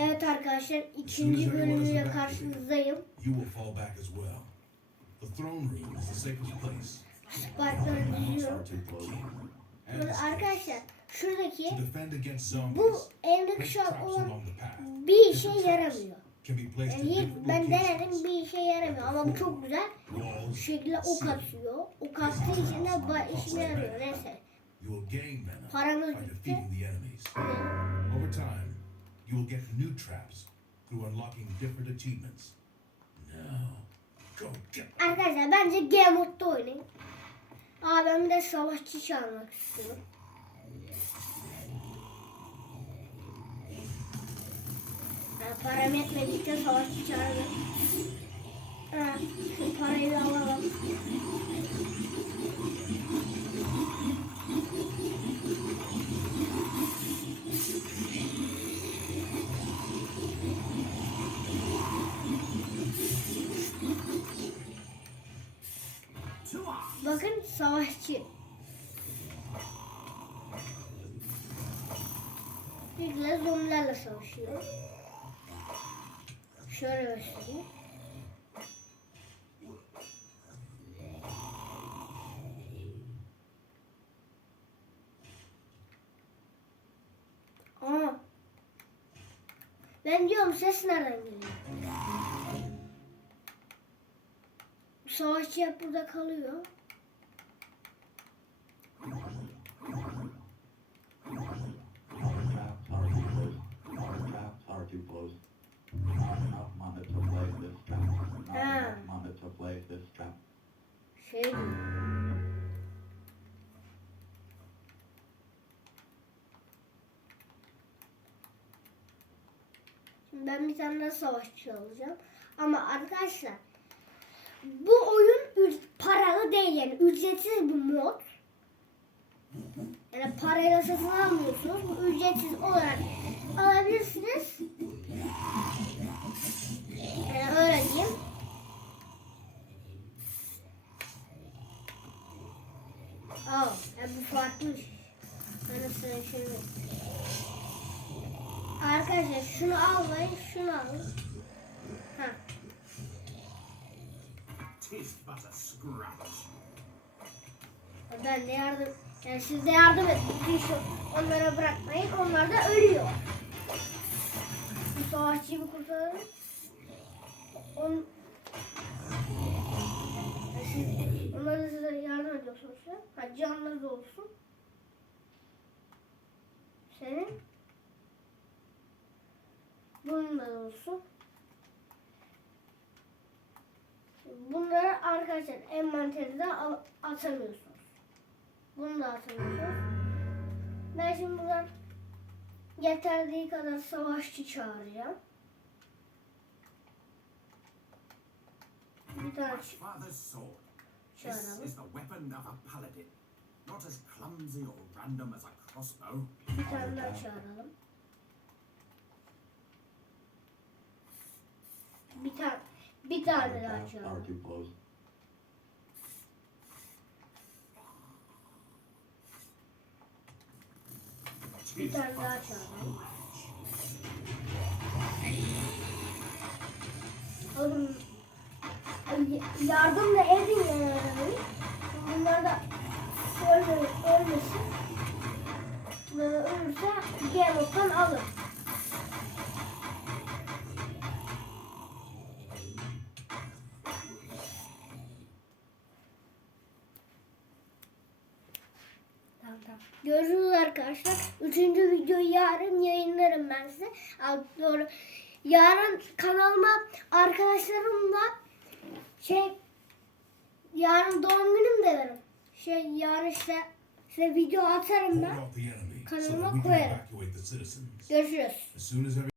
Evet arkadaşlar ikinci bölümüyle karşınızdayım. Spike'ları diziyorum. Arkadaşlar şuradaki bu an traps olan bir işe yaramıyor. Yani ben denedim bir işe yaramıyor ama bu çok güzel. Bu şekilde ok atıyor. Ok attığı için de işime yarıyor. Neyse. Paramız bitti. Defeating the enemies. Over time, you will get new traps through unlocking different achievements. Now, go get Arkadaşlar bence G modda oynayın. Aa ben bir de savaşçı çağırmak istiyorum. Yani param yetmedikçe savaşçı çağırdım. Ha, şu parayı da alalım. Bakın savaşçı. De zombilerle savaşıyor. Şöyle göstereyim. Aa. Ben diyorum ses nereden geliyor? To place this trap. Şey. Şimdi ben bir tane daha savaşçı alacağım. Ama arkadaşlar bu oyun paralı değil yani ücretsiz bir mod. Yani parayla satın almıyorsunuz. Bu ücretsiz olarak alabilirsiniz. Yani öyle diyeyim. Aa, ya bu farklı. Anasını şöyle. Arkadaşlar şunu almayın, şunu alın. Ha. Tis but a scratch. Ben de yardım, yani siz de yardım edin. Bu işi onlara bırakmayın, onlar da ölüyor. Bu savaşçıyı bir kurtaralım. On... Onlar da size yardım ediyorsunuz ya. Ha da olsun. Senin. Bunun da olsun. Bunları arkadaşlar envanteride al- atamıyorsunuz. Bunu da atamıyorsunuz. Ben şimdi buradan yeterdiği kadar savaşçı çağıracağım. Bir tane. This is the weapon of a paladin. Not as clumsy or random as a crossbow. Bir tane daha çağıralım. Bir tane bir tane daha close. Bir tane daha çağıralım. Oğlum yardım da edin yani. Bunlar da ölme, ölmesin. Ölürse Game of'tan alır. Görüşürüz arkadaşlar. Üçüncü videoyu yarın yayınlarım ben size. Doğru. Yarın kanalıma arkadaşlarımla şey yarın doğum günüm de verim. Şey yarın işte size video atarım ben. Kanalıma koyarım. Görüşürüz.